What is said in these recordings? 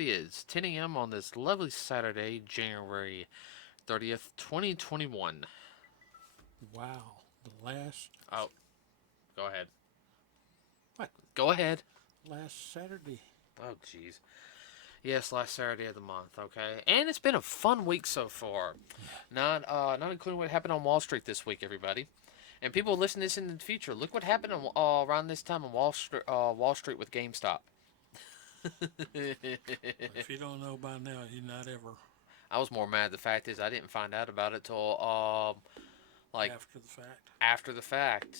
everybody. It's 10 a.m. on this lovely Saturday, January 30th, 2021. Wow, the last Oh, go ahead. what? Go ahead. Last Saturday. Oh, jeez. Yes, last Saturday of the month, okay? And it's been a fun week so far. Not including what happened on Wall Street this week, everybody. And people listen to this in the future. Look what happened around this time on Wall Street with GameStop. If you don't know by now, you're not ever I was more mad. The fact is, I didn't find out about it till like after the fact. after the fact,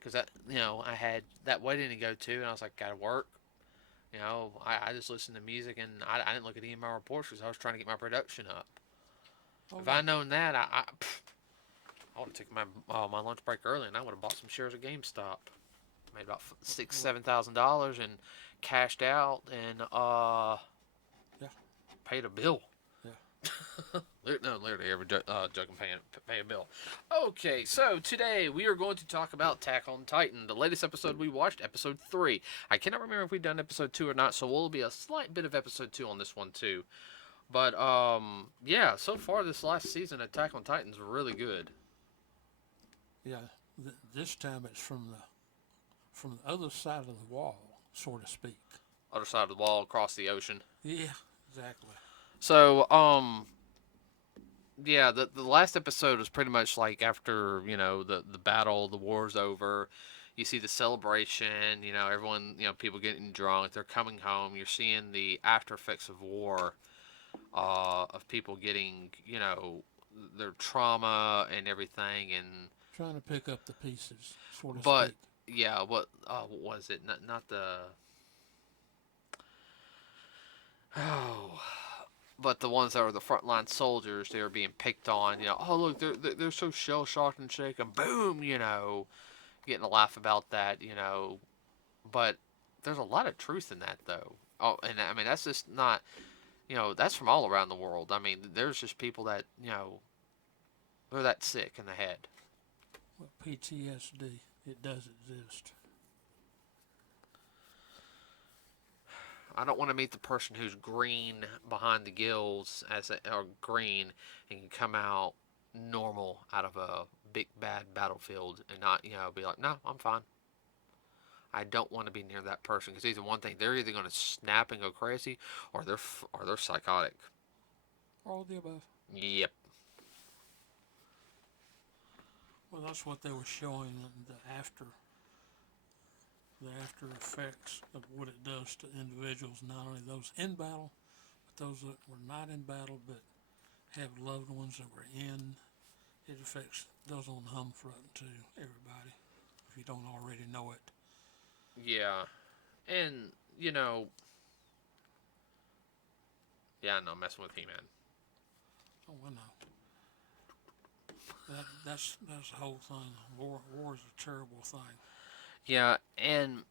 because I had that wedding to go to, and I was like, gotta work. I just listened to music, and I didn't look at any of my reports because I was trying to get my production up. Oh, If I'd known that, I would have taken my lunch break early, and I would have bought some shares of GameStop. Made about $6,000-7,000 and cashed out and yeah, paid a bill. yeah. No, literally every jug can pay a bill. Okay, so today we are going to talk about Attack on Titan, the latest episode we watched, episode 3. I cannot remember if we've done episode 2 or not, so we'll be a slight bit of episode 2 on this one too. But yeah, so far this last season, Attack on Titan's really good. Yeah. This time it's from the other side of the wall, so to speak. Other side of the wall, across the ocean. Yeah, exactly. So yeah, the last episode was pretty much like after the battle, the war's over. You see the celebration. Everyone, people getting drunk. They're coming home. You're seeing the after effects of war, of people getting their trauma and everything. And Trying to pick up the pieces, so to but speak. yeah, what was it? Not the oh. But the ones that were the frontline soldiers, they were being picked on. Oh look, they're so shell shocked and shaken. Boom, getting a laugh about that. But there's a lot of truth in that though. Oh, and I mean that's just not. That's from all around the world. I mean, there's just people that they're that sick in the head. Well, PTSD, it does exist. I don't want to meet the person who's green behind the gills or green and can come out normal out of a big bad battlefield and not be like, no, I'm fine. I don't want to be near that person because either one thing, they're either going to snap and go crazy or they're psychotic. All of the above. Yep. Well, that's what they were showing the after effects of what it does to individuals, not only those in battle, but those that were not in battle but have loved ones that were in. It affects those on the home front too, everybody, if you don't already know it. Yeah. And, yeah, no, messing with He-Man. Oh, I know. That's the whole thing. War is a terrible thing. Yeah, and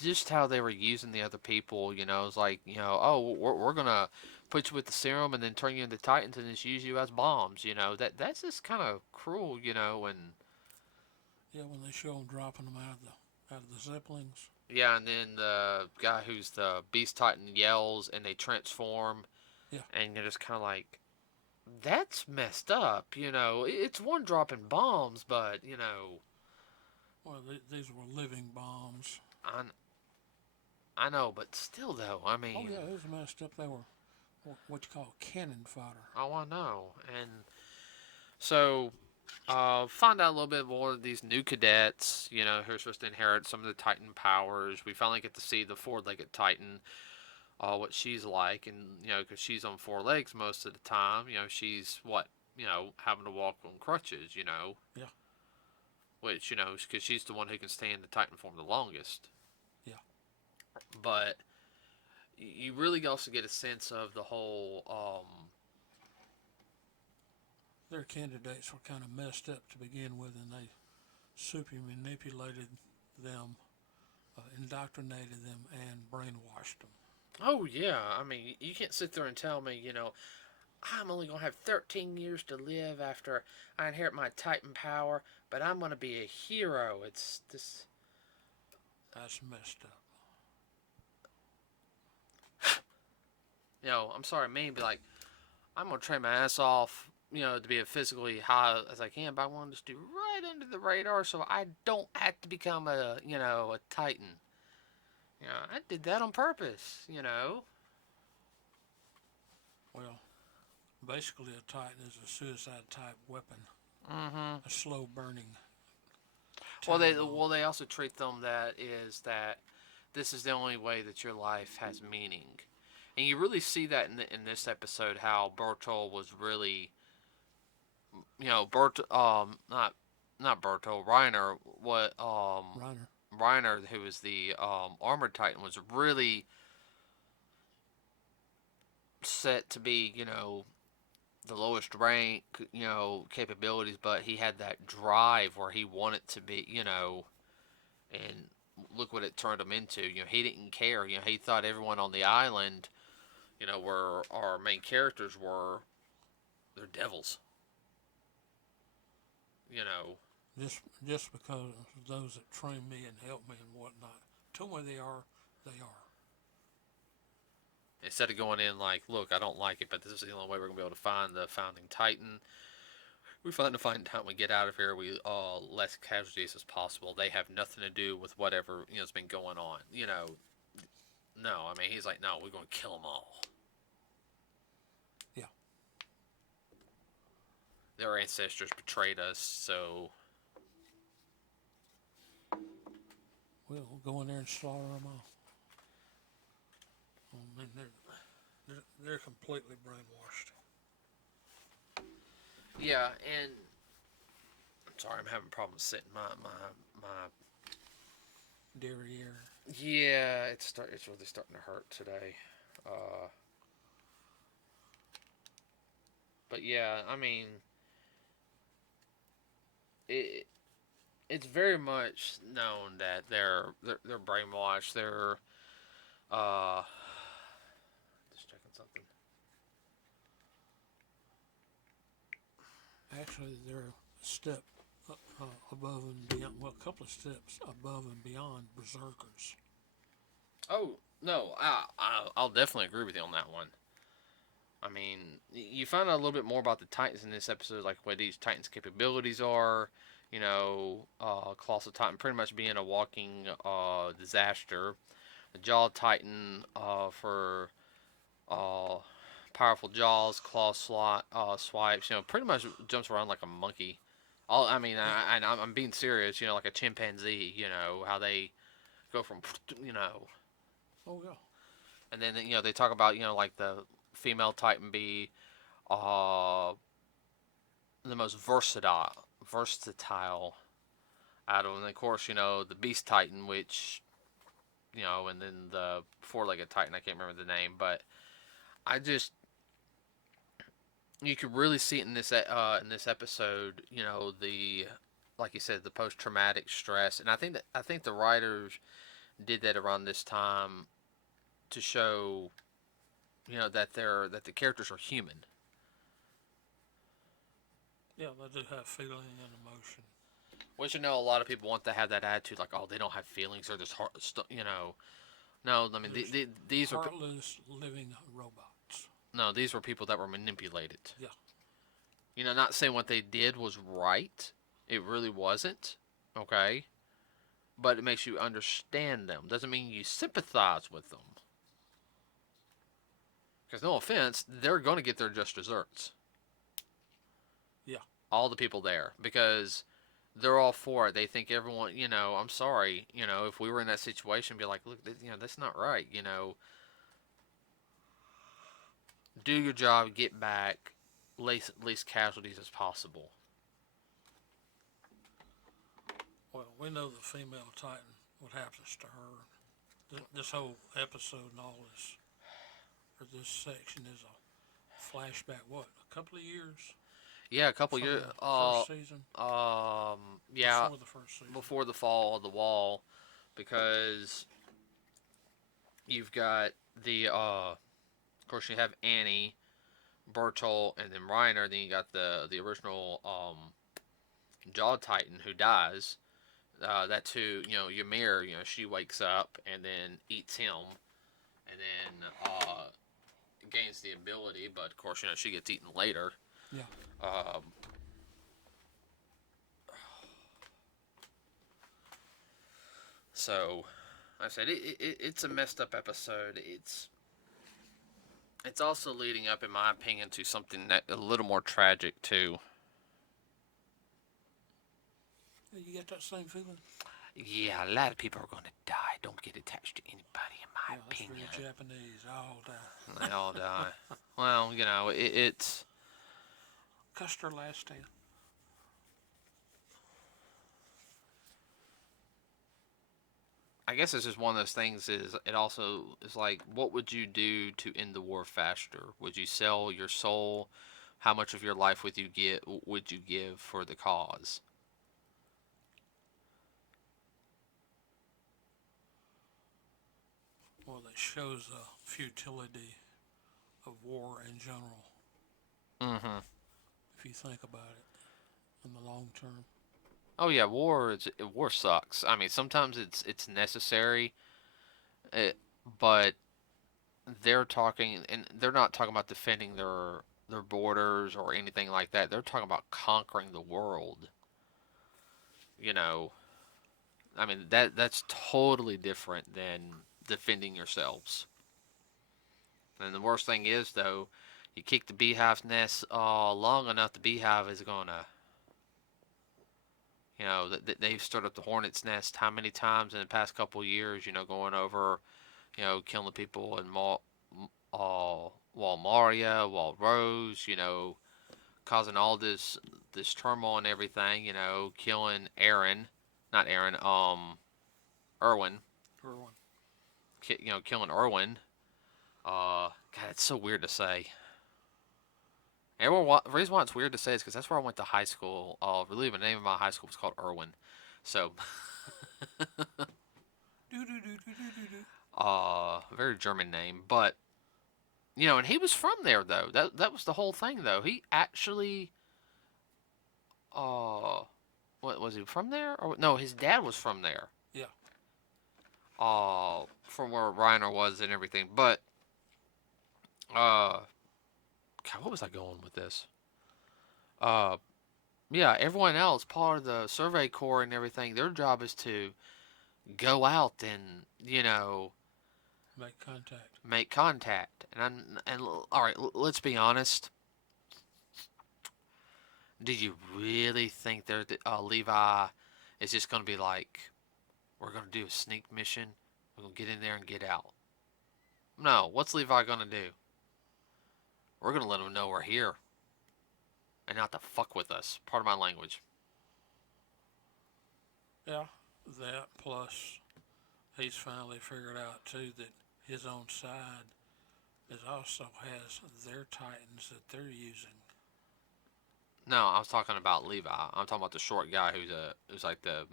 just how they were using the other people, it's like, oh, we're gonna put you with the serum and then turn you into Titans and just use you as bombs, that's just kind of cruel, and Yeah, when they show them dropping them out of the zeppelins. yeah, and then the guy who's the Beast Titan yells and they transform, Yeah. and you're just kind of like, that's messed up, it's one dropping bombs, but Well, these were living bombs. I know, but still though, I mean. Oh yeah, it was messed up. They were what you call cannon fodder. Oh, I know. And so, find out a little bit more of these new cadets, who are supposed to inherit some of the Titan powers. We finally get to see the four-legged Titan, what she's like. And, because she's on four legs most of the time, she's having to walk on crutches, Yeah. Which, because she's the one who can stay in the Titan form the longest. Yeah. But you really also get a sense of the whole their candidates were kind of messed up to begin with, and they super manipulated them, indoctrinated them, and brainwashed them. oh yeah, I mean you can't sit there and tell me I'm only gonna have 13 years to live after I inherit my Titan power, but I'm gonna be a hero. It's this. That's messed up. I'm sorry, me, be like, I'm gonna train my ass off, to be as physically high as I can, but I want to just do right under the radar so I don't have to become a Titan. I did that on purpose. Well, basically, a Titan is a suicide type weapon, Mm-hmm. a slow burning Well, time they bomb. well they also treat them that this is the only way that your life has meaning, and you really see that in this episode how Bertolt was really, not Bertolt, Reiner, what Reiner. Reiner, who was the armored Titan, was really set to be, the lowest rank, capabilities, but he had that drive where he wanted to be, and look what it turned him into. He didn't care. He thought everyone on the island, where our main characters were, they're devils. You know, Just because of those that train me and help me and whatnot. Tell me they are, they are. instead of going in like, look, I don't like it, but this is the only way we're gonna be able to find the founding Titan. We find the find Titan. We get out of here. We less casualties as possible. They have nothing to do with whatever has been going on. No, I mean he's like, no, we're gonna kill them all. Yeah. Their ancestors betrayed us, so We'll go in there and slaughter them all. I mean, they're completely brainwashed. yeah. And I'm sorry, I'm having problems sitting. My Derriere. Yeah, it's really starting to hurt today. Uh, but yeah, I mean, it it's very much known that they're brainwashed. They're uh, just checking something. Actually, they're a step above and beyond. Well, a couple of steps above and beyond berserkers. Oh no, I'll definitely agree with you on that one. I mean, you find out a little bit more about the Titans in this episode, like what these Titans' capabilities are. Colossal Titan pretty much being a walking disaster. The Jaw Titan for uh, powerful jaws, swipes. Pretty much jumps around like a monkey. I mean, Yeah. I'm being serious. Like a chimpanzee. How they go from, you know, Oh yeah. and then they talk about like the female Titan be uh the most versatile out of them. And of course, the Beast Titan, which and then the four-legged Titan. I can't remember the name, but I just you could really see it in this episode. The like you said, the post-traumatic stress, and I think the writers did that around this time to show that the characters are human. Yeah, they do have feeling and emotion. Which a lot of people want to have that attitude, like, oh, they don't have feelings, they're just No, I mean There's these are heartless living robots. no, these were people that were manipulated. Yeah. Not saying what they did was right. It really wasn't. Okay, but it makes you understand them. Doesn't mean you sympathize with them. Because no offense, they're going to get their just desserts. Yeah. All the people there, because they're all for it. They think everyone, I'm sorry, if we were in that situation, be like, look, that's not right. Do your job, get back, least casualties as possible. Well, we know the female Titan, what happens to her. This whole episode and all this, or this section is a flashback. What, a couple of years Yeah, a couple from years. the first season? Yeah, Before the first season. before the fall of the wall, because you've got of course, you have Annie, Bertolt, and then Reiner. Then you got the original Jaw Titan who dies. That's who Ymir. She wakes up and then eats him, and then gains the ability, but of course, she gets eaten later. Yeah. Um, so, like I said it's a messed up episode. It's also leading up, in my opinion, to something that a little more tragic too. You get that same feeling? Yeah, a lot of people are going to die. Don't get attached to anybody, in my Yeah, that's opinion. very Japanese. All that. They all die. Well, it's. Custer last stand. I guess it's just one of those things. It also is like, what would you do to end the war faster? Would you sell your soul? How much of your life would you give for the cause? Well, that shows the futility of war in general, Mm-hmm. if you think about it in the long term. Oh yeah, war sucks. I mean, sometimes it's necessary, it, but they're not talking about defending their borders or anything like that. They're talking about conquering the world. You know, I mean that's totally different than defending yourselves. And the worst thing is, though, you kick the beehive's nest long enough, the beehive is gonna, they've stirred up the hornet's nest how many times in the past couple of years? Going over, killing the people in Walmaria, Wall Rose, causing all this turmoil and everything. Killing Aaron, not Aaron, Irwin. Everyone. Killing Irwin. God, it's so weird to say. The reason why it's weird to say is because that's where I went to high school. Really, the name of my high school was called Irwin. So, Do do do do do do do. very German name, but and he was from there though. That was the whole thing though. He actually, uh, what was he from there? Or no, his dad was from there. Yeah. From where Reiner was and everything. But, God, what was I going with this? Uh, yeah, everyone else, part of the Survey Corps and everything, their job is to go out and Make contact. make contact. All right, let's be honest. Do you really think Levi is just going to be like, we're going to do a sneak mission, we're going to get in there and get out? No, what's Levi going to do? We're going to let him know we're here and not to fuck with us. Part of my language. Yeah. That plus he's finally figured out too that his own side also has their Titans that they're using. No, I was talking about Levi. I'm talking about the short guy who's like the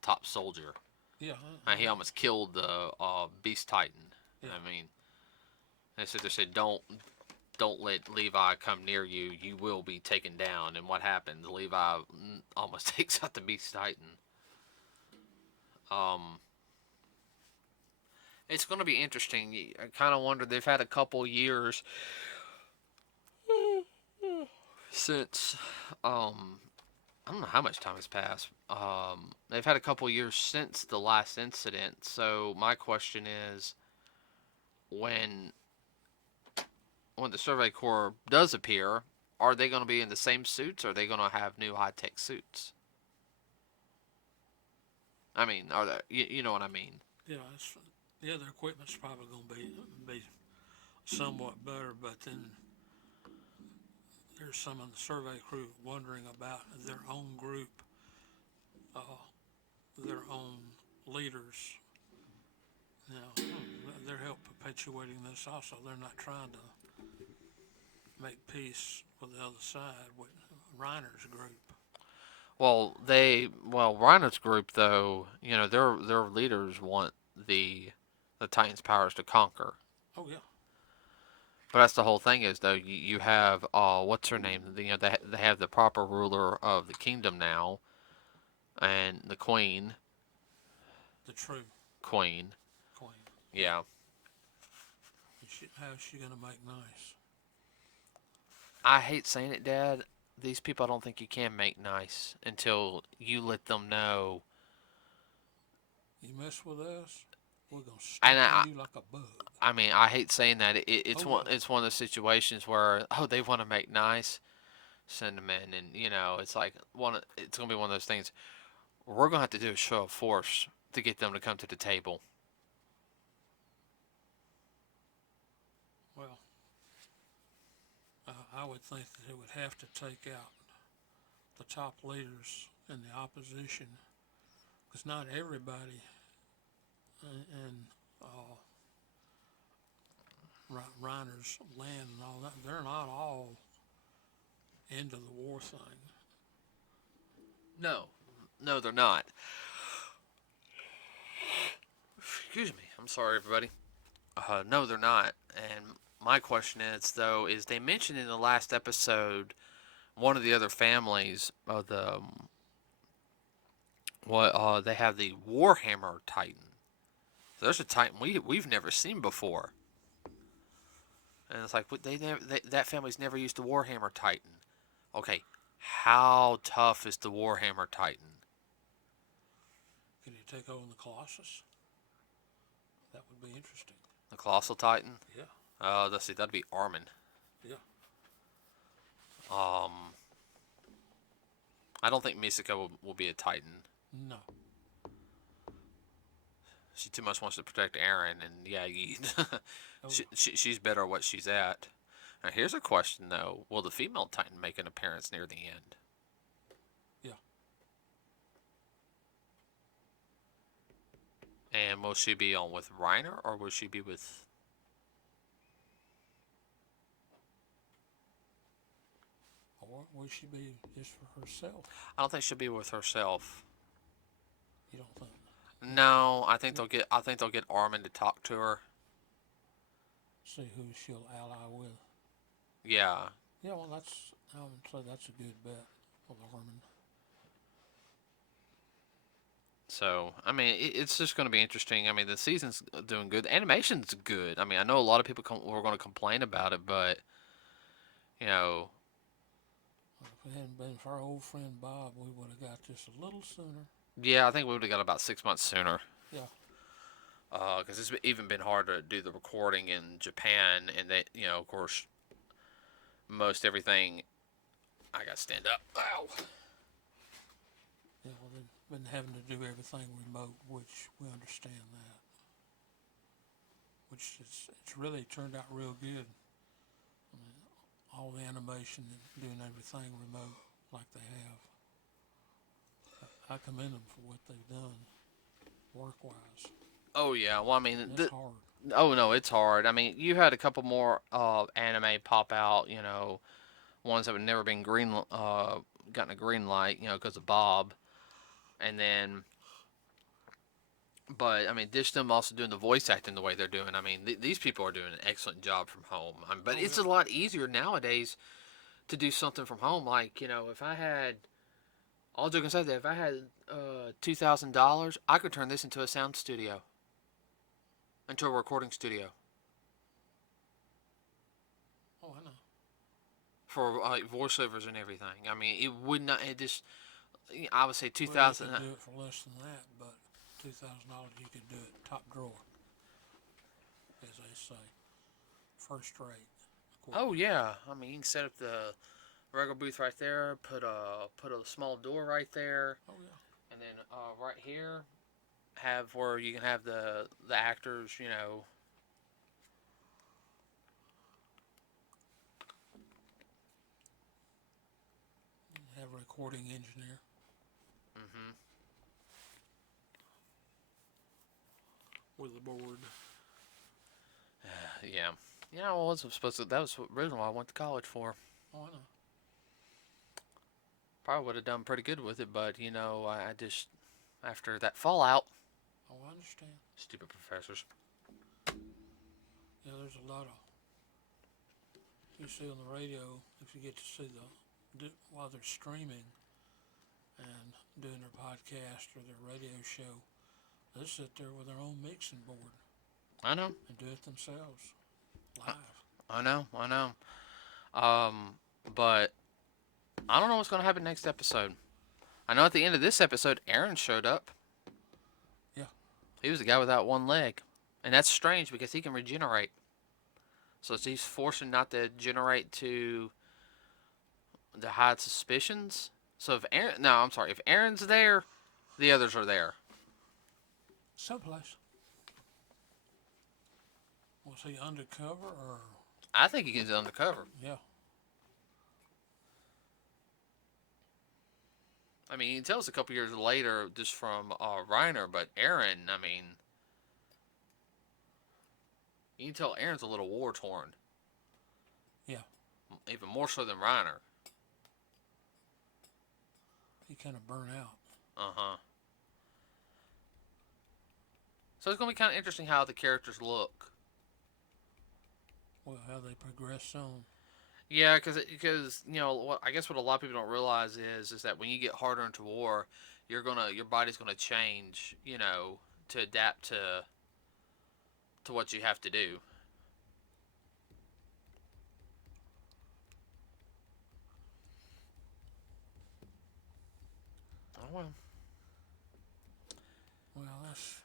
top soldier. Yeah. And he almost killed the Beast Titan. Yeah. I mean, they said don't let Levi come near you. You will be taken down. And what happens? Levi almost takes out the Beast Titan. It's going to be interesting. I kind of wonder. They've had a couple years since I don't know how much time has passed. They've had a couple years since the last incident. So my question is, when the Survey Corps does appear, are they going to be in the same suits? Or are they going to have new high tech suits? I mean, are they? You know what I mean? Yeah. Their equipment's probably going to be somewhat better, but then there's some of the survey crew wondering about their own group, their own leaders. They're help perpetuating this also. They're not trying to make peace with the other side with Reiner's group. Well, Rhino's group though, their leaders want the Titans' powers to conquer. Oh yeah. But that's the whole thing is though you have what's her name? They have the proper ruler of the kingdom now, and the queen. The true Queen. queen. Yeah. how's she gonna make nice? I hate saying it, Dad. These people I don't think you can make nice until you let them know. You mess with us, we're gonna And step on you like a bug. I mean, I hate saying that. It's Oh one. yeah. It's one of those situations where they want to make nice, send them in, and it's like one. It's gonna be one of those things. We're gonna have to do a show of force to get them to come to the table. Well, I would think that it would have to take out the top leaders in the opposition, because not everybody in Reiner's land and all that, they're not all into the war thing. No, no, they're not. Excuse me. I'm sorry, everybody. No, they're not. And my question is, though, is they mentioned in the last episode one of the other families of the what they have the Warhammer Titan. So there's a Titan we've never seen before, and it's like that family's never used the Warhammer Titan. Okay, how tough is the Warhammer Titan? Can you take over the Colossus? That would be interesting. The Colossal Titan? Yeah. Let's see, that'd be Armin. Yeah. I don't think Misaka will be a Titan. No. She too much wants to protect Aaron, and yeah, Oh, she's better at what she's at. Now, here's a question though: will the female Titan make an appearance near the end? yeah. And will she be on with Reiner, or will she be with? Or would she be just for herself? I don't think she'll be with herself. You don't think? No, I think they'll get Armin to talk to her. See who she'll ally with. Yeah. Yeah, well, I would say that's a good bet for the Armin. So, I mean, it's just going to be interesting. I mean, the season's doing good. The animation's good. I mean, I know a lot of people were going to complain about it, but, you know. Well, if it hadn't been for our old friend Bob, we would have got this a little sooner. Yeah, I think we would have got about 6 months sooner. Yeah. Because it's even been hard to do the recording in Japan, and they, of course, most everything. I got to stand up. Ow. Yeah, well, they've been having to do everything remote, which we understand that. Which it's really turned out real good. I mean, all the animation and doing everything remote like they have. I commend them for what they've done, work-wise. Oh yeah, well I mean, It's hard. oh no, it's hard. I mean, you had a couple more anime pop out, ones that had never been gotten a green light, because of Bob, and then, but I mean, dish them also doing the voice acting the way they're doing. I mean, these people are doing an excellent job from home. But it's a lot easier nowadays to do something from home. Like if I had, all joking aside, that if I had $2,000, I could turn this into a sound studio. Into a recording studio. Oh, I know. For voiceovers and everything. I mean, it would not. It just. I would say Well, you 2,000. could do it for less than that, but $2,000 you could do it top drawer, as they say, first rate. Oh yeah. I mean, you can set up the regular booth right there. Put a small door right there. Oh yeah. And then right here, have where you can have the actors. Have a recording engineer. Mhm. With the board. Yeah. I wasn't supposed to. That was originally what I went to college for. Oh, I know. Probably would have done pretty good with it, but I just after that fallout. Oh, I understand. Stupid professors. Yeah, there's a lot of, you see on the radio, if you get to see while they're streaming and doing their podcast or their radio show, they sit there with their own mixing board I know. and do it themselves. live. I know. But I don't know what's going to happen next episode. I know at the end of this episode, Aaron showed up. Yeah. He was the guy without one leg. And that's strange because he can regenerate. So he's forced not to generate to hide suspicions. So if if Aaron's there, the others are there. Someplace. Was he undercover or? I think he gets undercover. Yeah. I mean, he tells a couple years later just from Reiner, but Aaron, I mean, you can tell Aaron's a little war torn. Yeah. Even more so than Reiner. He kind of burnt out. Uh-huh. So it's going to be kind of interesting how the characters look. Well, how they progress some. Yeah, because you know, I guess what a lot of people don't realize is that when you get harder into war, your body's gonna change, you know, to adapt to what you have to do. Oh well. Well, that's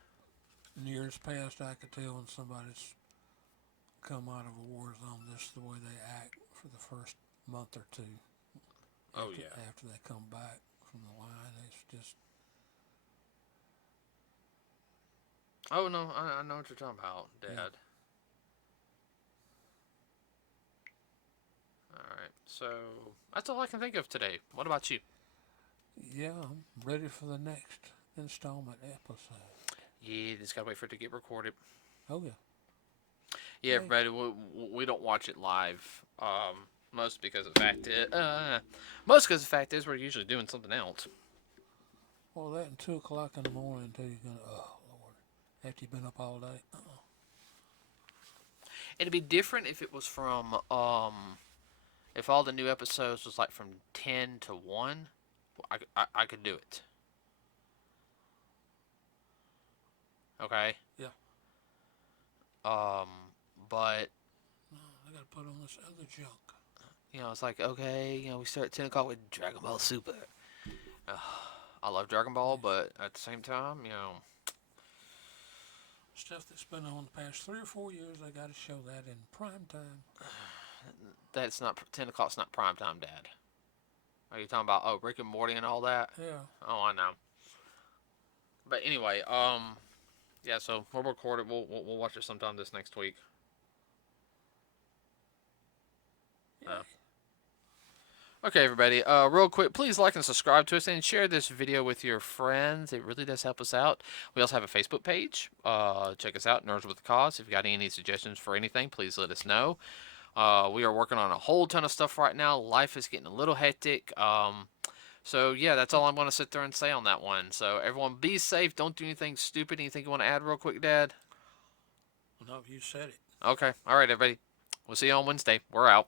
in years past. I could tell when somebody's come out of a war zone, just the way they act for the first month or two. Oh yeah. After they come back from the line, it's just. Oh no, I know what you're talking about, Dad. Yeah. All right, so that's all I can think of today. What about you? Yeah, I'm ready for the next installment episode. Yeah, just gotta wait for it to get recorded. Oh yeah. Yeah, everybody, we don't watch it live. Most because the fact is we're usually doing something else. Well, that and 2:00 in the morning until you're gonna. Oh Lord, after you've been up all day. It'd be different if it was from if all the new episodes was like from 10 to 1. I could do it. Okay. Yeah. But No, I gotta put on this other junk. you know, it's like, okay, you know, we start at 10 o'clock with Dragon Ball Super. I love Dragon Ball, but at the same time, you know, Stuff that's been on the past 3 or 4 years, I gotta show that in prime time. that's not 10 o'clock's not prime time, Dad. Are you talking about Rick and Morty and all that? Yeah. Oh, I know. But anyway, yeah, so we'll record it. We'll watch it sometime this next week. Yeah. Okay, everybody. Real quick, please like and subscribe to us and share this video with your friends. It really does help us out. We also have a Facebook page. Check us out, NerdsWithACause. If you got any suggestions for anything, please let us know. We are working on a whole ton of stuff right now. Life is getting a little hectic. So yeah, that's all I'm going to sit there and say on that one. So everyone, be safe. Don't do anything stupid. Anything you want to add, real quick, Dad? No, you said it. Okay. All right, everybody. We'll see you on Wednesday. We're out.